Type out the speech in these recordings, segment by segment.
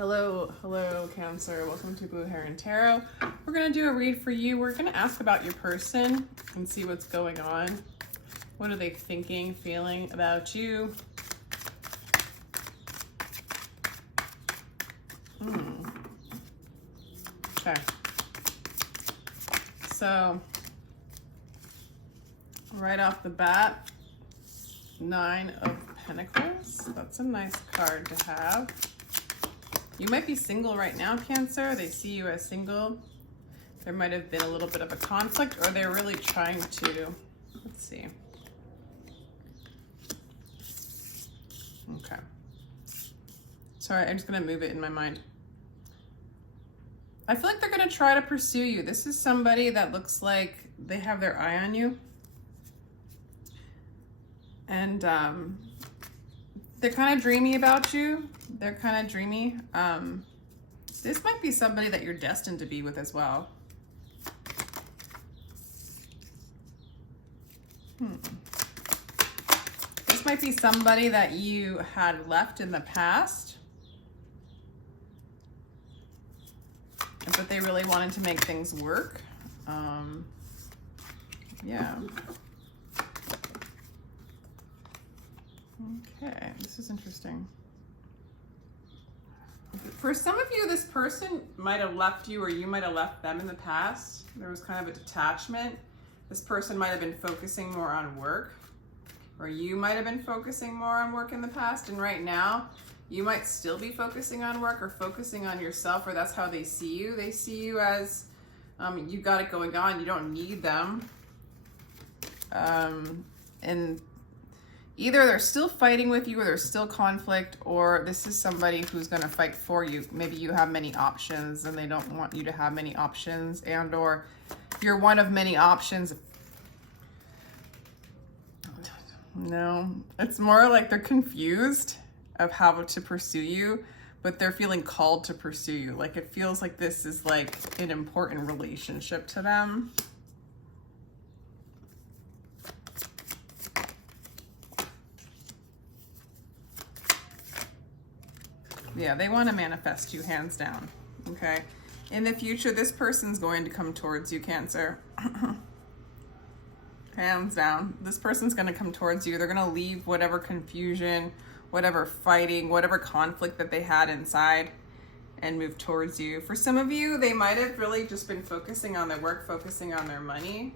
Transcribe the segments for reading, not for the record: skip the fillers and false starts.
Hello, Cancer. Welcome to Blue Heron Tarot. We're going to do a read for you. We're going to ask about your person and see what's going on. What are they thinking, feeling about you? Okay. So, right off the bat, 9 of Pentacles. That's a nice card to have. You might be single right now, Cancer. They see you as single. There might have been a little bit of a conflict, or they're really trying to. Let's see. Okay. Sorry, I'm just going to move it in my mind. I feel like they're going to try to pursue you. This is somebody that looks like they have their eye on you. And they're kind of dreamy about you. They're kind of dreamy. This might be somebody that you're destined to be with as well. This might be somebody that you had left in the past, but they really wanted to make things work. Yeah. Okay, this is interesting. For some of you, this person might have left you, or you might have left them in the past. There was kind of a detachment. This person might have been focusing more on work, or you might have been focusing more on work in the past, and right now you might still be focusing on work or focusing on yourself, or that's how they see you. They see you as you got it going on, you don't need them. And either they're still fighting with you, or there's still conflict, or this is somebody who's going to fight for you. Maybe you have many options and they don't want you to have many options, and or you're one of many options. No, it's more like they're confused of how to pursue you, but they're feeling called to pursue you. Like it feels like this is like an important relationship to them. Yeah, they want to manifest you hands down, okay? In the future, this person's going to come towards you, Cancer. Hands down. This person's going to come towards you. They're going to leave whatever confusion, whatever fighting, whatever conflict that they had inside and move towards you. For some of you, they might have really just been focusing on their work, focusing on their money.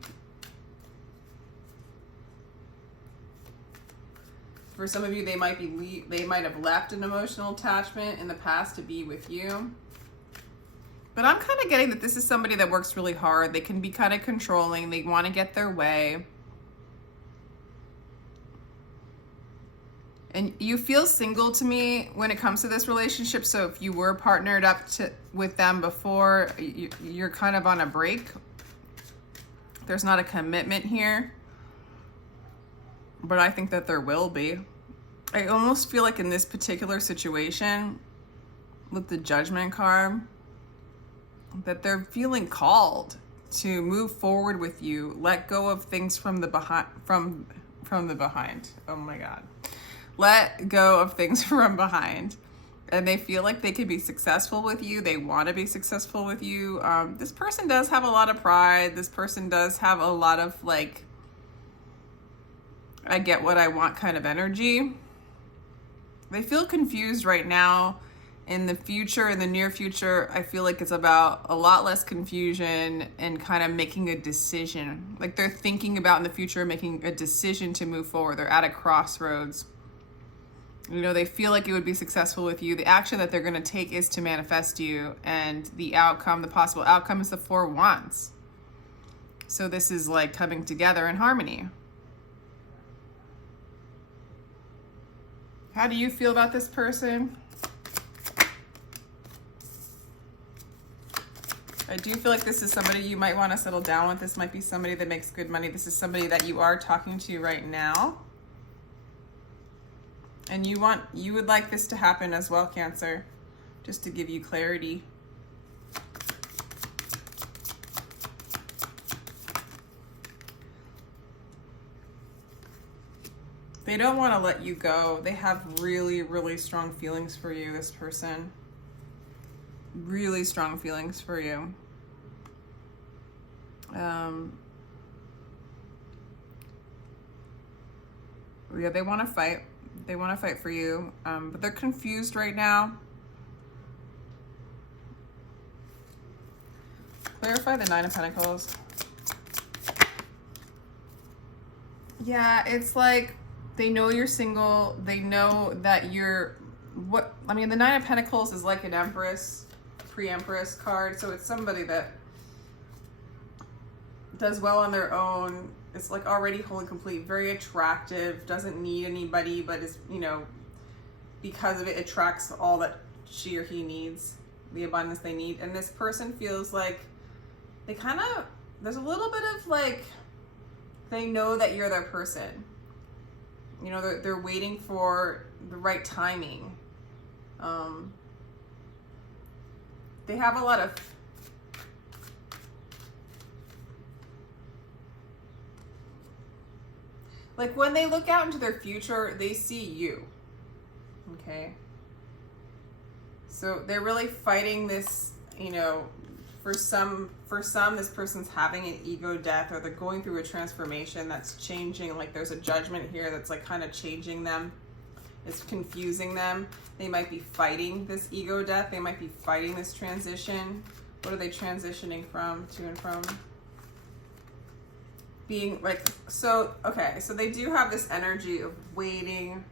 For some of you, they might have left an emotional attachment in the past to be with you. But I'm kind of getting that this is somebody that works really hard. They can be kind of controlling. They want to get their way. And you feel single to me when it comes to this relationship. So if you were partnered up with them before, you're kind of on a break. There's not a commitment here. But I think that there will be. I almost feel like in this particular situation with the Judgment card, that they're feeling called to move forward with you, let go of things from the behind, from the behind. Oh my God. Let go of things from behind. And they feel like they could be successful with you. They want to be successful with you. This person does have a lot of pride. This person does have a lot of like, I get what I want kind of energy. They feel confused right now. In the future, in the near future, I feel like it's about a lot less confusion and kind of making a decision. Like they're thinking about in the future, making a decision to move forward. They're at a crossroads. You know, they feel like it would be successful with you. The action that they're going to take is to manifest you. And the outcome, the possible outcome is the 4 Wands. So this is like coming together in harmony. How do you feel about this person? I do feel like this is somebody you might want to settle down with. This might be somebody that makes good money. This is somebody that you are talking to right now. And you would like this to happen as well, Cancer, just to give you clarity. They don't want to let you go. They have really, really strong feelings for you, this person. really strong feelings for you. Yeah, they want to fight. They want to fight for you, but they're confused right now. Clarify the Nine of Pentacles. Yeah, it's like they know you're single. They know that you're the Nine of Pentacles is like an Empress, pre-Empress card. So it's somebody that does well on their own. It's like already whole and complete, very attractive, doesn't need anybody, but is, because of it, attracts all that she or he needs, the abundance they need. And this person feels like there's a little bit of like, they know that you're their person. They're waiting for the right timing. They have a lot of like when they look out into their future, they see you. Okay. So they're really fighting this, for some, this person's having an ego death, or they're going through a transformation that's changing. Like there's a judgment here that's like kind of changing them. It's confusing them. They might be fighting this ego death. They might be fighting this transition. What are they transitioning from, to and from? Being like, so, okay, so they do have this energy of waiting,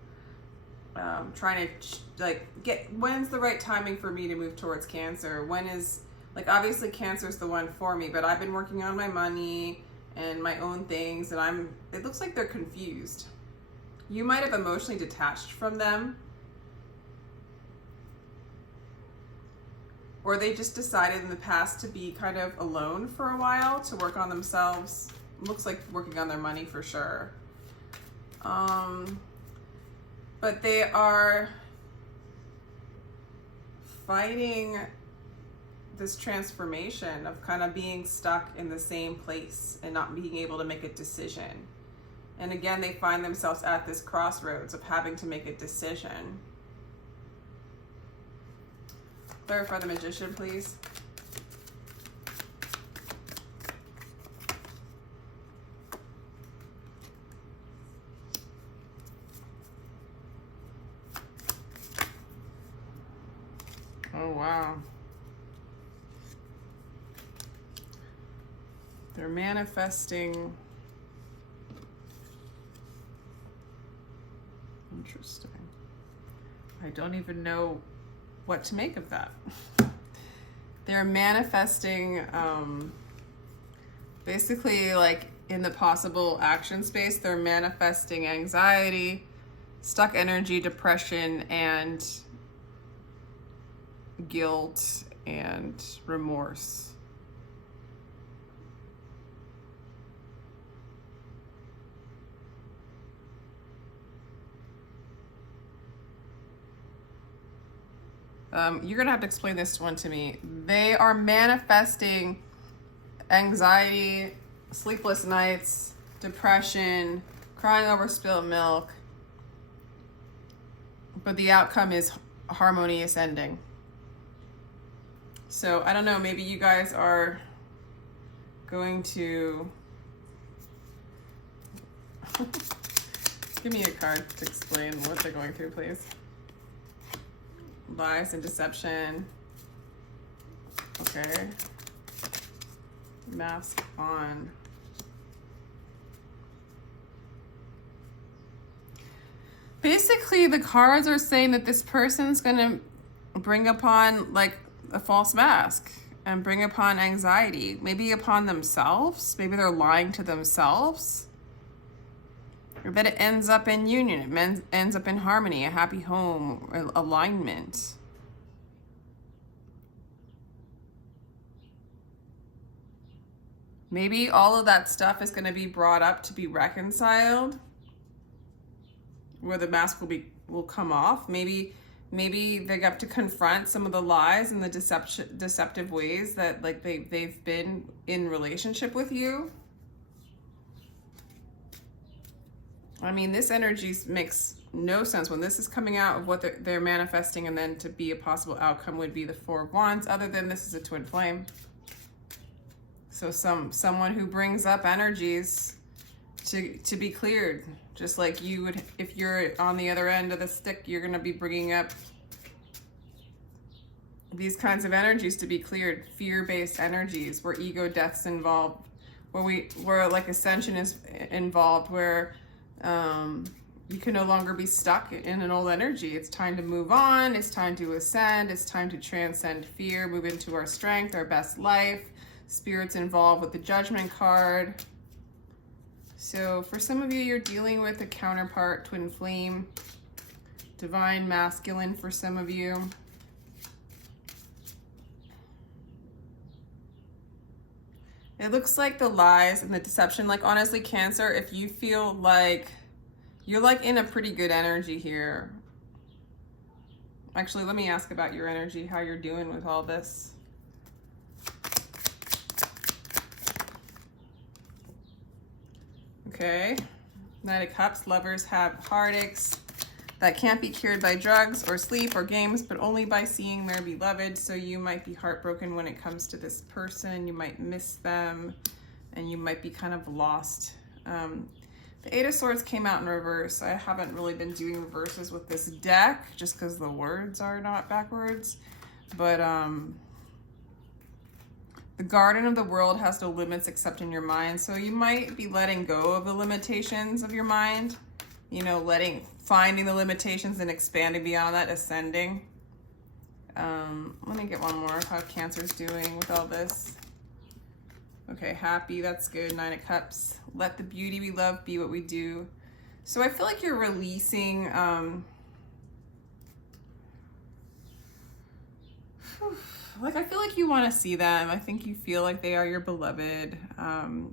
trying to like when's the right timing for me to move towards Cancer? When is, like, obviously Cancer is the one for me, but I've been working on my money and my own things, and it looks like they're confused. You might have emotionally detached from them, or they just decided in the past to be kind of alone for a while, to work on themselves. Looks like working on their money for sure. But they are fighting this transformation of kind of being stuck in the same place and not being able to make a decision. And again, they find themselves at this crossroads of having to make a decision. Clarify the Magician, please. Oh, wow. They're manifesting. Interesting. I don't even know what to make of that. They're manifesting, basically, like in the possible action space, they're manifesting anxiety, stuck energy, depression, and guilt and remorse. You're gonna have to explain this one to me. They are manifesting anxiety, sleepless nights, depression, crying over spilled milk, but the outcome is harmonious ending. So I don't know, maybe you guys are going to give me a card to explain what they're going through, please. Lies and deception. Okay. Mask on. Basically, the cards are saying that this person's gonna bring upon like a false mask and bring upon anxiety, maybe upon themselves. Maybe they're lying to themselves. But it ends up in union. It ends up in harmony, a happy home, alignment. Maybe all of that stuff is going to be brought up to be reconciled, where the mask will come off. Maybe they have to confront some of the lies and the deceptive ways that like they've been in relationship with you. I mean, this energy makes no sense when this is coming out of what they're manifesting, and then to be a possible outcome would be the Four of Wands, other than this is a twin flame. So someone who brings up energies to be cleared, just like you would if you're on the other end of the stick. You're going to be bringing up these kinds of energies to be cleared, fear-based energies where ego death's involved, where like ascension is involved, where you can no longer be stuck in an old energy. It's time to move on. It's time to ascend. It's time to transcend fear, move into our strength, our best life. Spirit's involved with the Judgment card. So for some of you, you're dealing with a counterpart, twin flame, divine masculine for some of you. It looks like the lies and the deception, like honestly, Cancer, if you feel like you're like in a pretty good energy here. Actually, let me ask about your energy, how you're doing with all this. Okay, Knight of Cups, lovers have heartaches that can't be cured by drugs or sleep or games, but only by seeing their beloved. So you might be heartbroken when it comes to this person. You might miss them, and you might be kind of lost. The Eight of Swords came out in reverse. I haven't really been doing reverses with this deck just because the words are not backwards. But the Garden of the World has no limits except in your mind. So you might be letting go of the limitations of your mind. You know, finding the limitations and expanding beyond that, ascending. Let me get one more of how Cancer's doing with all this. Okay, happy, that's good. Nine of Cups. Let the beauty we love be what we do. So I feel like you're releasing, like I feel like you want to see them. I think you feel like they are your beloved,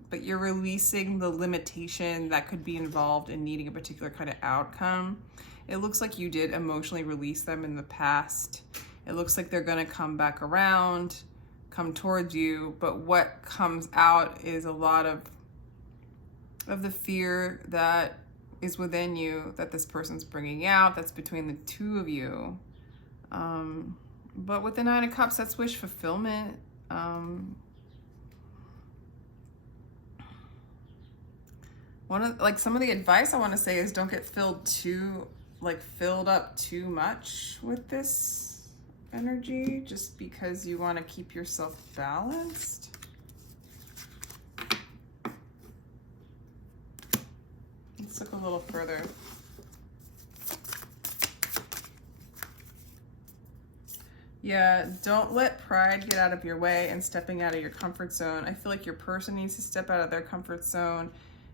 but you're releasing the limitation that could be involved in needing a particular kind of outcome. It looks like you did emotionally release them in the past. It looks like they're going to come back around, come towards you, but what comes out is a lot of the fear that is within you that this person's bringing out, that's between the two of you. But with the Nine of Cups, that's wish fulfillment. Some of the advice I want to say is don't get filled up too much with this energy, just because you want to keep yourself balanced. Let's look a little further. Yeah, don't let pride get out of your way and stepping out of your comfort zone. I feel like your person needs to step out of their comfort zone.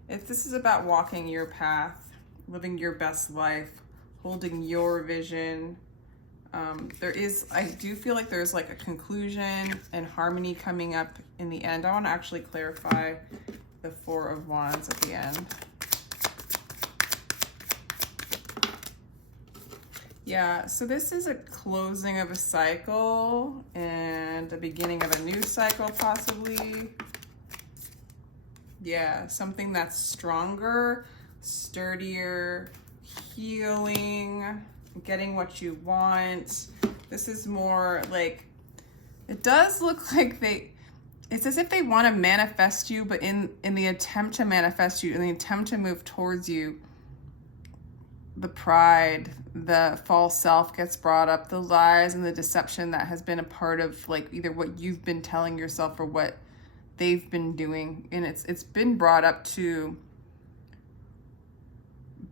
If this is about walking your path, living your best life, holding your vision, I do feel like there's like a conclusion and harmony coming up in the end. I want to actually clarify the Four of Wands at the end. Yeah, so this is a closing of a cycle and the beginning of a new cycle, possibly. Yeah, something that's stronger, sturdier, healing, getting what you want. This is more like, it does look like it's as if they want to manifest you, but in the attempt to manifest you, in the attempt to move towards you, the pride, the false self gets brought up, the lies and the deception that has been a part of like either what you've been telling yourself or what they've been doing. And it's been brought up to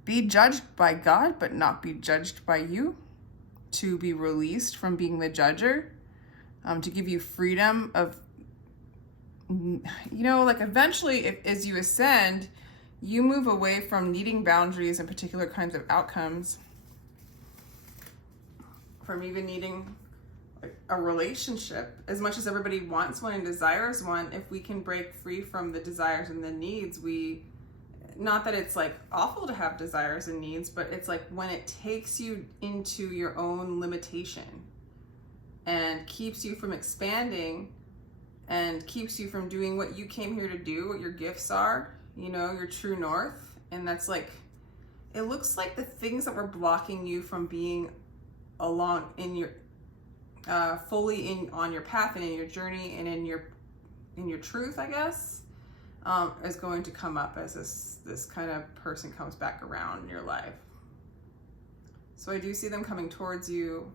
be judged by God, but not be judged by you, to be released from being the judger, to give you freedom of, like eventually as you ascend, you move away from needing boundaries and particular kinds of outcomes, from even needing a relationship. As much as everybody wants one and desires one, if we can break free from the desires and the needs, not that it's like awful to have desires and needs, but it's like when it takes you into your own limitation and keeps you from expanding and keeps you from doing what you came here to do, what your gifts are, your true north. And that's like, it looks like the things that were blocking you from being along in your fully in on your path and in your journey and in your truth, I guess, is going to come up as this kind of person comes back around in your life. So I do see them coming towards you,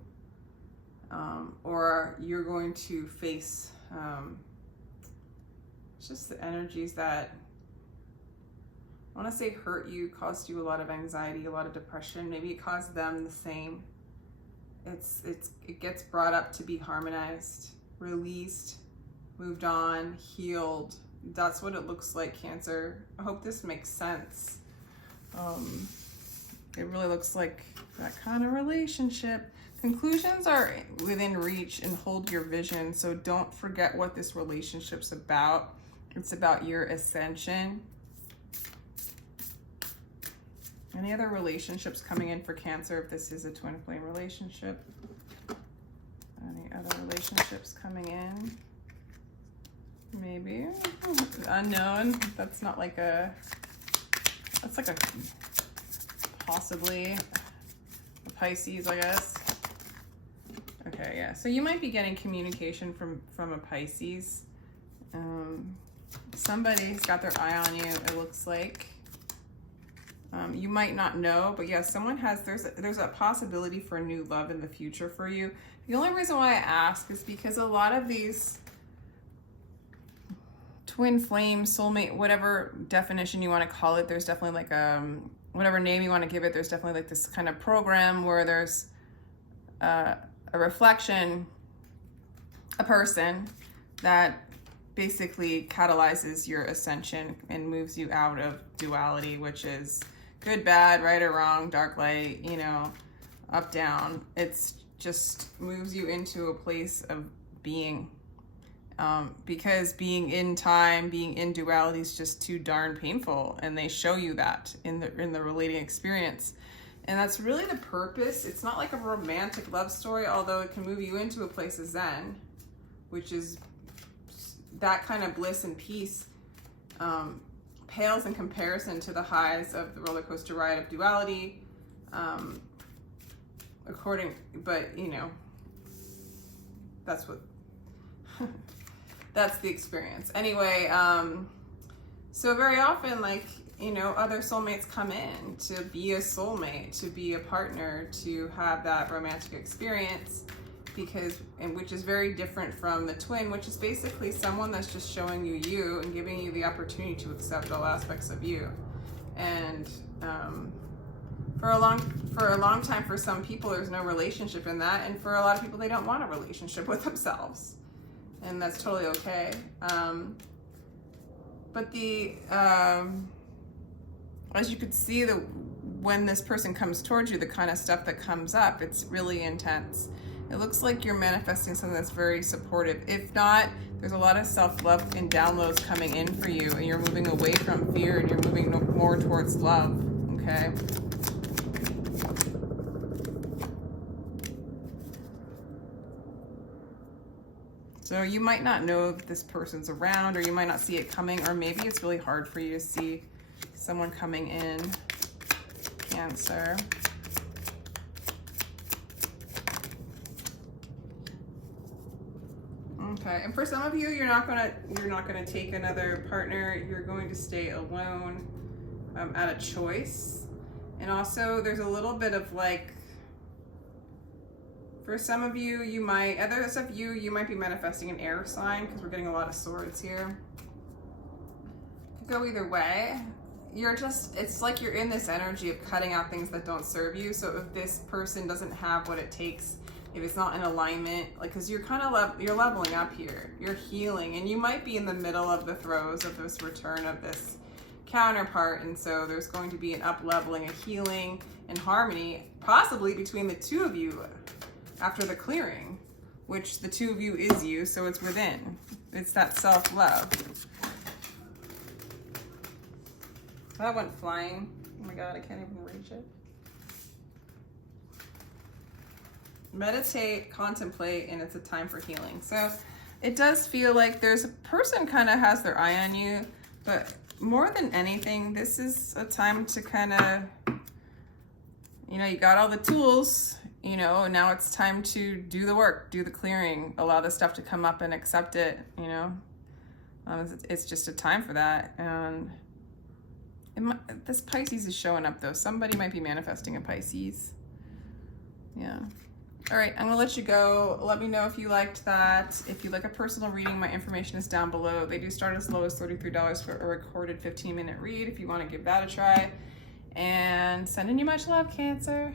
or you're going to face just the energies that, I want to say, hurt you, caused you a lot of anxiety, a lot of depression. Maybe it caused them the same. It gets brought up to be harmonized, released, moved on, healed. That's what it looks like, Cancer. I hope this makes sense. It really looks like that kind of relationship. Conclusions are within reach, and hold your vision. So don't forget what this relationship's about. It's about your ascension. Any other relationships coming in for Cancer if this is a twin flame relationship? Any other relationships coming in? Maybe. Unknown. That's not like a, that's like a, possibly a Pisces, I guess. Okay, yeah. So you might be getting communication from a Pisces. Somebody's got their eye on you, it looks like. You might not know, but yeah, someone has, there's a possibility for new love in the future for you. The only reason why I ask is because a lot of these twin flame, soulmate, whatever definition you want to call it, there's definitely like whatever name you want to give it, there's definitely like this kind of program where there's a reflection, a person that basically catalyzes your ascension and moves you out of duality, which is good, bad, right or wrong, dark, light, you know, up, down. It's just moves you into a place of being, because being in time, being in duality is just too darn painful, and they show you that in the relating experience. And that's really the purpose. It's not like a romantic love story, although it can move you into a place of Zen, which is that kind of bliss and peace, pales in comparison to the highs of the roller coaster ride of duality. But you know, that's what, that's the experience. Anyway, so very often, like, you know, other soulmates come in to be a soulmate, to be a partner, to have that romantic experience, which is very different from the twin, which is basically someone that's just showing you you and giving you the opportunity to accept all aspects of you. And for a long time, for some people, there's no relationship in that, and for a lot of people, they don't want a relationship with themselves, and that's totally okay. But as you could see, when this person comes towards you, the kind of stuff that comes up, it's really intense. It looks like you're manifesting something that's very supportive. If not, there's a lot of self-love and downloads coming in for you, and you're moving away from fear and you're moving more towards love, okay? So you might not know if this person's around, or you might not see it coming, or maybe it's really hard for you to see someone coming in, Cancer. Okay, and for some of you, you're not gonna take another partner. You're going to stay alone, at a choice. And also, there's a little bit of like, for some of you, others of you, you might be manifesting an air sign, because we're getting a lot of swords here. Could go either way. It's like you're in this energy of cutting out things that don't serve you. So if this person doesn't have what it takes, if it's not in alignment, like, because you're kind of you're leveling up here, you're healing, and you might be in the middle of the throes of this return of this counterpart, and so there's going to be an up-leveling, a healing, and harmony, possibly between the two of you after the clearing, which the two of you is you, so it's within. It's that self-love. That went flying. Oh my God, I can't even reach it. Meditate, contemplate, and it's a time for healing. So it does feel like there's a person kind of has their eye on you, but more than anything, this is a time to kind of you know, you got all the tools, you know, and now it's time to do the work, do the clearing, allow the stuff to come up and accept it, you know. It's just a time for that. And this Pisces is showing up though. Somebody might be manifesting a Pisces. Yeah. All right, I'm gonna let you go. Let me know if you liked that. If you like a personal reading, my information is down below. They do start as low as $33 for a recorded 15-minute read if you wanna give that a try. And sending you much love, Cancer.